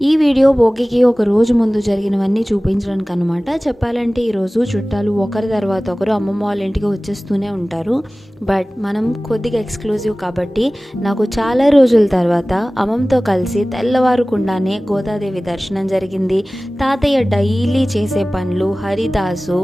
ఈ వీడియో భోగికి ఒక రోజు ముందు జరిగినవన్నీ చూపించడానికి అనమాట. చెప్పాలంటే ఈరోజు చుట్టాలు ఒకరి తర్వాత ఒకరు అమ్మమ్మ వాళ్ళ ఇంటికి వచ్చేస్తూనే ఉంటారు. బట్ మనం కొద్దిగా ఎక్స్క్లూజివ్ కాబట్టి నాకు చాలా రోజుల తర్వాత అమ్మమ్మతో కలిసి తెల్లవారుకుండానే గోదాదేవి దర్శనం జరిగింది. తాతయ్య డైలీ చేసే పనులు, హరిదాసు,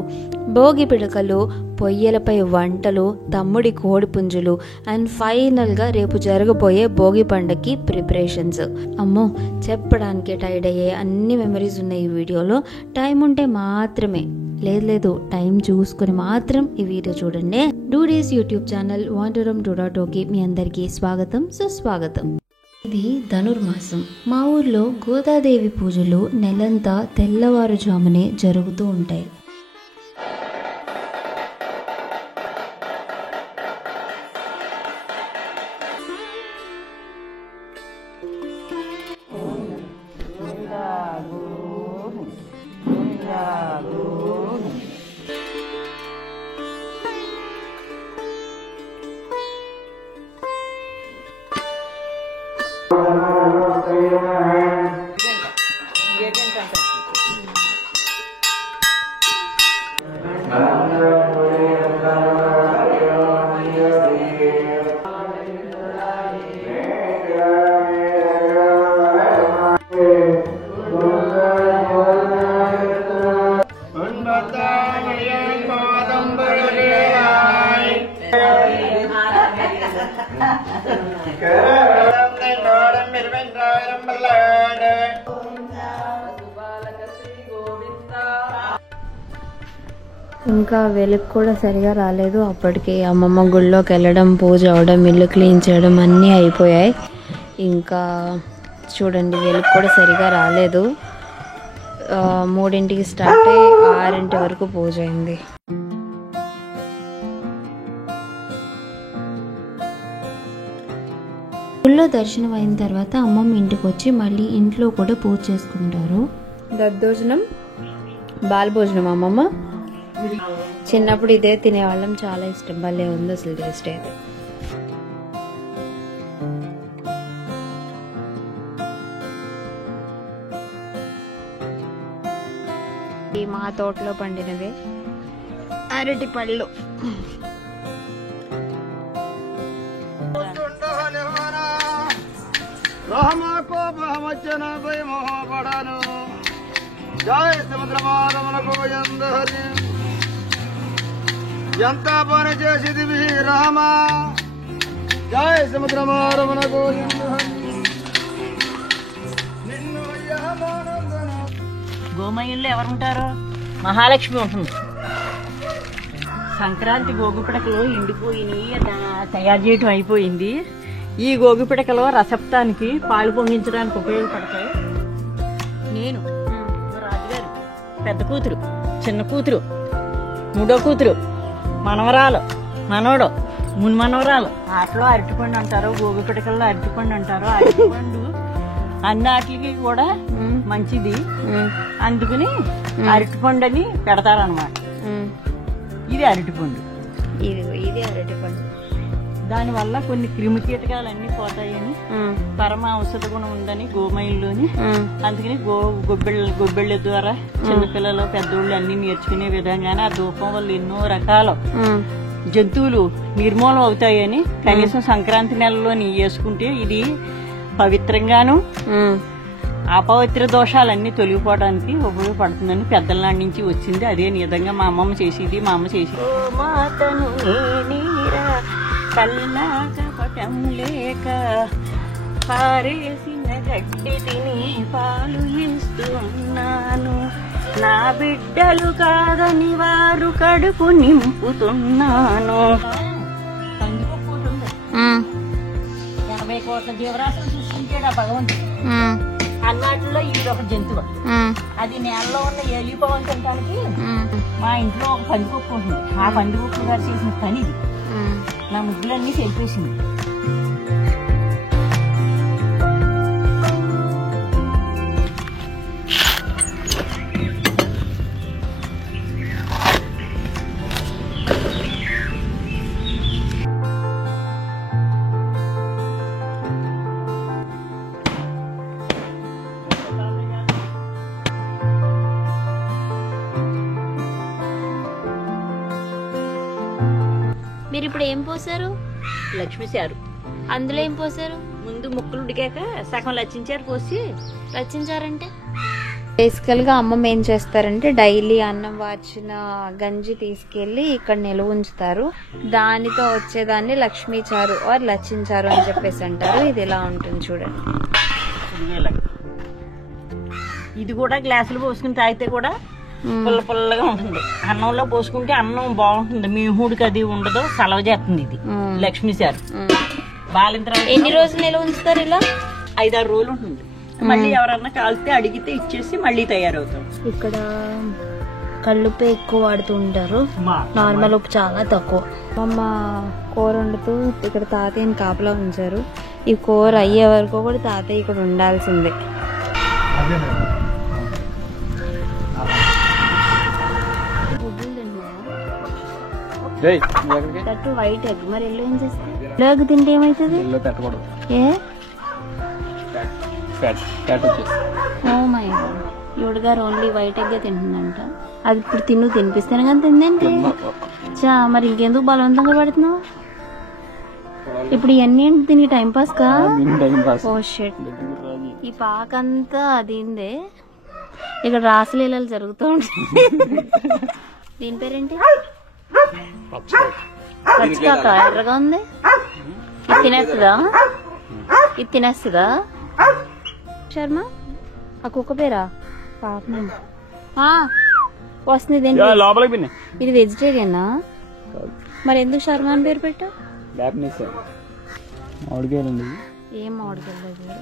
భోగి పిడకలు, పొయ్యలపై వంటలు, తమ్ముడి కోడిపుంజులు అండ్ ఫైనల్గా రేపు జరగబోయే భోగి పండుగకి ప్రిపరేషన్స్. అమ్మో, చెప్పడానికే టైర్డ్ అయ్యే అన్ని మెమరీస్ ఉన్నాయి ఈ వీడియోలో. టైం ఉంటే మాత్రమే, లేదు టైం చూసుకుని మాత్రం ఈ వీడియో చూడండి. డూడీస్ యూట్యూబ్ ఛానల్ వాంటరం డూడాటోకి మీ అందరికీ స్వాగతం, సుస్వాగతం. ఇది ధనుర్మాసం. మా ఊర్లో గోదాదేవి పూజలు నెలంతా తెల్లవారుజామునే జరుగుతూ ఉంటాయి. ఇంకా వెలుగు కూడా సరిగా రాలేదు. అప్పటికి అమ్మమ్మ గుళ్ళోకి వెళ్ళడం, పూజ అవడం, ఇల్లు క్లీన్ చేయడం అన్నీ అయిపోయాయి. ఇంకా చూడండి, వెలుగు కూడా సరిగా రాలేదు. 3ంటికి స్టార్ట్ అయ్యి 6 వరకు పూజ అయింది. గుళ్ళో దర్శనం అయిన తర్వాత అమ్మమ్మ ఇంటికి వచ్చి మళ్ళీ ఇంట్లో కూడా పూజ చేసుకుంటారు. దద్దోజనం, బాలభోజనం. అమ్మమ్మ చిన్నప్పుడు ఇదే తినేవాళ్ళం, చాలా ఇష్టం. భలే ఉంది అసలు టేస్ట్ అయితే. ఈ మా తోటలో పండినవే అరటి పళ్ళు. ఎంత పని చేసిదివి రామా, జయ సముద్రమారమనకు. గోమయంలో ఎవరుంటారు? మహాలక్ష్మి ఉంటుంది. సంక్రాంతి గోగు పిడకలు ఎండిపోయినాయి, తయారు చేయటం అయిపోయింది. ఈ గోగు పిడకలు రసప్తానికి పాలు పొంగించడానికి ఉపయోగపడతాయి. నేను రాజుగారు పెద్ద కూతురు, చిన్న కూతురు, మూడో కూతురు, మనవరాలు, మనవడు, మున్మనవరాలు. ఆటలో అరటిపండు అంటారు, గోగు పిడకల్లో అరటిపండు అంటారు. అరటిపండు అన్నిటికి కూడా మంచిది, అందుకని అరటిపండు అని పెడతారనమాట. ఇది అరటిపండు, ఇది అరటిపండు. దానివల్ల కొన్ని క్రిమి కీటకాలన్నీ పోతాయని, పరమ ఔషధ గుణం ఉందని గోమయంలోని. అందుకని గొబ్బెళ్ళ ద్వారా చిన్నపిల్లలు పెద్దోళ్ళు అన్ని నేర్చుకునే విధంగానే ఆ ధూపం వల్ల ఎన్నో రకాల జంతువులు నిర్మూలం అవుతాయని కనీసం సంక్రాంతి నెలలోని వేసుకుంటే ఇది పవిత్రంగాను అపవిత్ర దోషాలన్నీ తొలగిపోవడానికి ఉపయోగపడుతుందని పెద్దల నాటి నుంచి వచ్చింది. అదే విధంగా మా అమ్మమ్మ చేసేది, మా అమ్మ చేసేది. కల్లాకపటం లేక పారేసిన గడ్డి తిని పాలు ఇస్తున్నాను, నా బిడ్డలు కాదని వారు కడుపు నింపుతున్నాను. 80 కోట్ల జీవరాశులు సృష్టించాడు ఆ భగవంతుడు. అన్నట్లో ఇది ఒక జంతువు. అది నేలలో ఉన్న ఎలిపోవని తినడానికి మా ఇంట్లో ఒక పందికొక్కు ఉంటుంది. ఆ పందికొక్కు గారు చేసిన పని ఇది. నా ముద్దులన్నీ చెరిపేసింది. మీరు ఇప్పుడు ఏం పోసారు? లక్ష్మి సారు అందులో ఏం పోసారు? ముందు ముక్కలు ఉడికాక సగం లచ్చించారు పోసి. రచించారంటే బేసికల్ గా అమ్మమ్మ ఏం చేస్తారంటే డైలీ అన్నం వార్చిన గంజి తీసుకెళ్లి ఇక్కడ నిలువ ఉంచుతారు. దానితో వచ్చేదాన్ని లక్ష్మీ చారు ఆర్ లచ్చించారు అని చెప్పేసి అంటారు. ఇది ఇలా ఉంటుంది చూడండి. ఇది కూడా గ్లాసులు పోసుకుని తాగితే కూడా పుల్ల పుల్లగా ఉంటుంది. అన్నంలో పోసుకుంటే అన్నం బాగుంటుంది. మీ హూడికి అది ఉండదు, సలవ చేస్తుంది. ఇది లక్ష్మీ సారు బాలింతరం. ఎన్ని రోజులు నిలువ ఉంచుతారు ఇలా? 5-6 రోజులు ఉంటుంది. మళ్ళీ ఎవరన్నా కాలితే అడిగితే ఇచ్చేసి మళ్ళీ తయారవుతాం. ఇక్కడ కళ్ళుప్పే ఎక్కువ వాడుతూ ఉంటారు, నార్మల్ ఉప్పు చాలా తక్కువ. అమ్మ కూర వండుతూ ఇక్కడ తాతయ్యని కాపలా ఉంచారు. ఈ కూర అయ్యే వరకు కూడా తాతయ్య ఇక్కడ ఉండాల్సిందే. వైట్ ఎగ్ మరి ఎల్లో ఏం చేస్తే? ఎల్లో ఎగ్ తింటే ఏమైతుంది? ఏ ఓ మై గాడ్, యుడ్ గారు ఓన్లీ వైట్ ఎగ్ తింటుందంట. అది ఇప్పుడు తినిపిస్తాను కానీ తిందేంటి? చా మరి ఇంకెందుకు బలవంతంగా పడుతున్నావు? ఇప్పుడు ఇవన్నీ ఏంటి దీనికి టైం పాస్ కా? ఓ షిట్, ఈ పాకంతా అదిందే. ఇక్కడ రాసలీలలు జరుగుతూ ఉంటాయి. దీని పేరేంటి? పచ్చికాక ఎర్రగా ఉంది. ఇది తినేస్తుందా? ఇది తినేస్తుందా శర్మ? ఆ కుక్క పేరా? పాపం వస్తుంది. ఇది వెజిటేరియనా? మరి ఎందుకు శర్మ అని పేరు పెట్టా? ఏం మామిడికాయలు?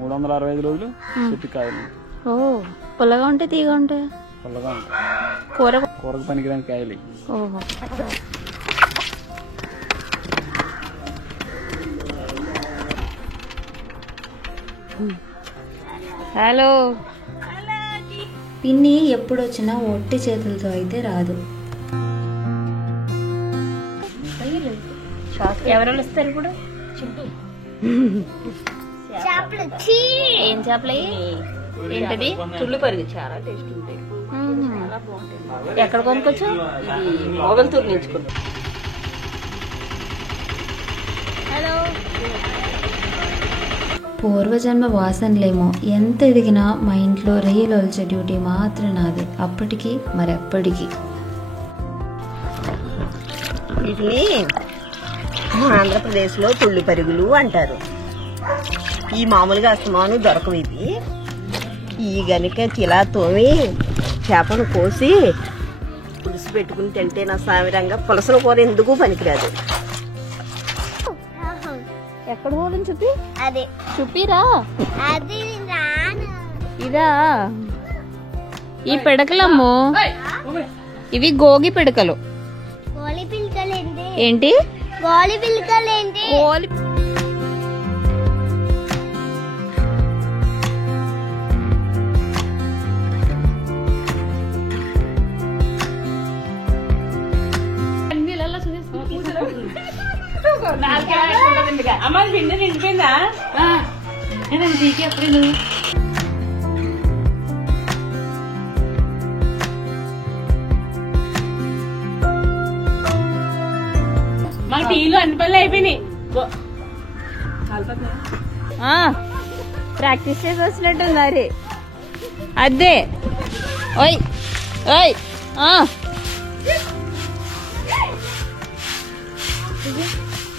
365 రోజులు చెట్టు కాయలు. ఓ పుల్లగా ఉంటే తీగా ఉంటాయి. కూరకు పనికిరాని కాయలు. ఓహో. హలో. పిన్ని ఎప్పుడు వచ్చినా ఒట్టి చేతులతో అయితే రాదు. ఎవరు వస్తారు ఇప్పుడు? ఏం చేపలు? ఏంటది? తుళ్ళు పరుగు చాలా టేస్ట్ ఉంటాయి. ఎక్కడ కొనుక్కోవచ్చు? మొగల్తూరు నేర్చుకున్నాం. హలో. పూర్వజన్మ వాసనలేమో ఎంత ఎదిగినా మా ఇంట్లో రొయ్యలు ఒలిచే డ్యూటీ మాత్రం నాది. అప్పటికి మరెప్పటికి. వీటిని ఆంధ్రప్రదేశ్ లో తుళ్ళు పరుగులు అంటారు. ఈ మామూలుగా అస్తమాను దొరకవు. ఇవి ఈ గనుక ఇలా తోమి చేపను కోసి పులుసు పెట్టుకుని తింటే నా సామిరంగా పులసల కూర ఎందుకు పనికిరాదు. ఎక్కడ పోదని చూపి? అదే చూపిరా. అది ఇదా? ఈ పిడకలమ్మో, ఇవి గోగి పిడకలు. గోలి పిల్లకలేంటి? ఏంటి గోలి పిల్లకలేంటి? గోలి అమ్మ పిండి నిండిపోయిందా? మా టీలు అన్ని పనులు అయిపోయినాయి. ప్రాక్టీస్ చేసి వచ్చినట్టుంది. అరే అదే. ఓయ్ ఓయ్.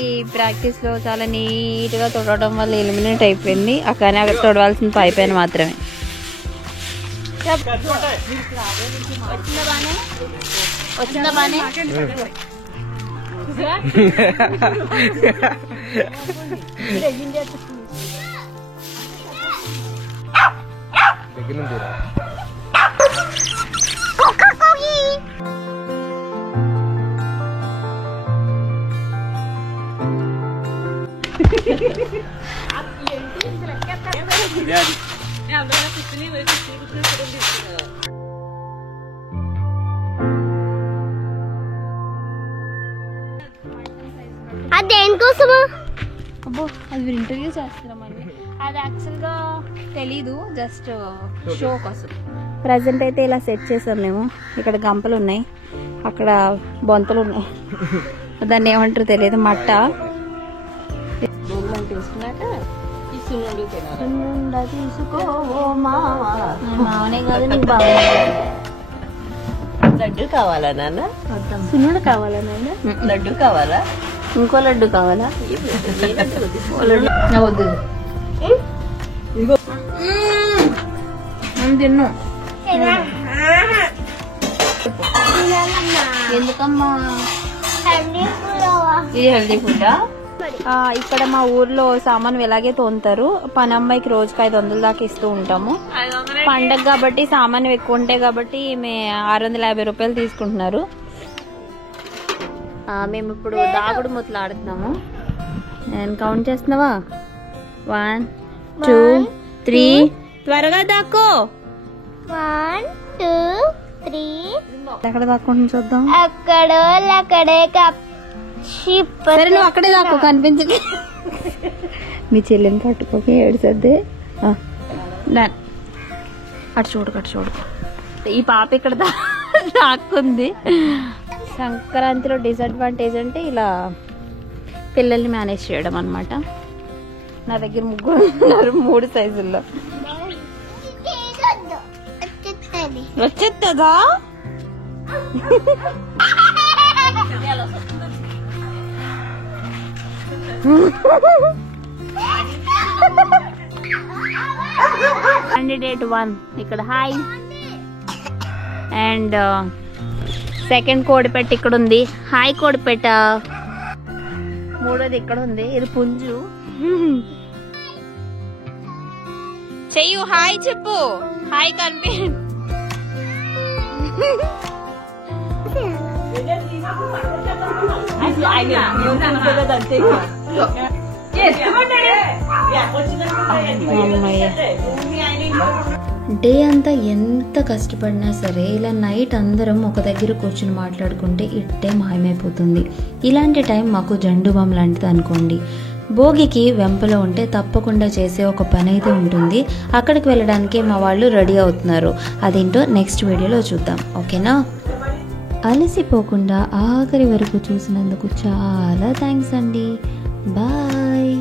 ఈ ప్రాక్టీస్ లో చాలా నీట్ గా తొడవడం వల్ల ఎలిమినేట్ అయిపోయింది. కానీ అక్కడ తొడవాల్సిన పైపైన మాత్రమే. వచ్చిందా బానే? అదేంకోసమా? అబ్బో అది మీరు ఇంటర్వ్యూ చేస్తున్నామని. అది యాక్చువల్గా తెలీదు, జస్ట్ షో కోసం. ప్రజెంట్ అయితే ఇలా సెట్ చేసాం మేము. ఇక్కడ గంపలు ఉన్నాయి. అక్కడ బొంతలు ఉన్నాయి, దాన్ని ఏమంటారు తెలియదు, మట్ట. మావనే కాదు నీకు బాగా లడ్డు కావాలా నాన్న? సున్నుడు కావాలా నాయన? లడ్డు కావాలా? ఇంకో లడ్డు కావాలా? వద్దు తిన్ను. ఎందుకమ్మా ఇది హెల్దీ ఫుడ్డా? ఇక్కడ మా ఊర్లో సామాను ఇలాగే తోముతారు. పని అమ్మాయికి రోజుకి 500 దాకా ఇస్తూ ఉంటాము. పండగ కాబట్టి సామాను ఎక్కువ ఉంటాయి కాబట్టి 650 రూపాయలు తీసుకుంటున్నారు. మేము ఇప్పుడు దాగుడు మూతలు ఆడుతున్నాము. నేను కౌంట్ చేస్తున్నావా? 1 2 3 త్వరగా దాక్కో. 1 2 3 ఎక్కడ దాక్కుంటుంది చూద్దాం. అక్కడే సరే నువ్వు అక్కడే దాక్కో, కనిపించదు. మీ చెల్లిని పట్టుకోక ఏడుసద్దే. అటు చూడు. ఈ పాప ఇక్కడ దాక్కుంది. సంక్రాంతిలో డిసడ్వాంటేజ్ అంటే ఇలా పిల్లల్ని మేనేజ్ చేయడం అన్నమాట. నా దగ్గర 3 ఉన్నారు 3 సైజుల్లో. వచ్చేస్తుందా? క్యాండిడేట్ 1 ఇక్కడ హాయ్. అండ్ సెకండ్ కోడిపెట్ట ఇక్కడ ఉంది. హాయ్ కోడిపెట్ట. మూడోది ఇక్కడ ఉంది, ఇది పుంజు. చెయ్యు హాయ్ చెప్పు. హాయ్ కనిపి. డే అంతా ఎంత కష్టపడినా సరే ఇలా నైట్ అందరం ఒక దగ్గర కూర్చుని మాట్లాడుకుంటే ఇట్టే మాయమైపోతుంది. ఇలాంటి టైం మాకు జండు బామ్ లాంటిది అనుకోండి. భోగికి వెంపలో ఉంటే తప్పకుండా చేసే ఒక పని అయితే ఉంటుంది. అక్కడికి వెళ్ళడానికి మా వాళ్ళు రెడీ అవుతున్నారు. అదేంటో నెక్స్ట్ వీడియోలో చూద్దాం, ఓకేనా? అలసిపోకుండా ఆఖరి వరకు చూసినందుకు చాలా థ్యాంక్స్ అండి. బాయ్.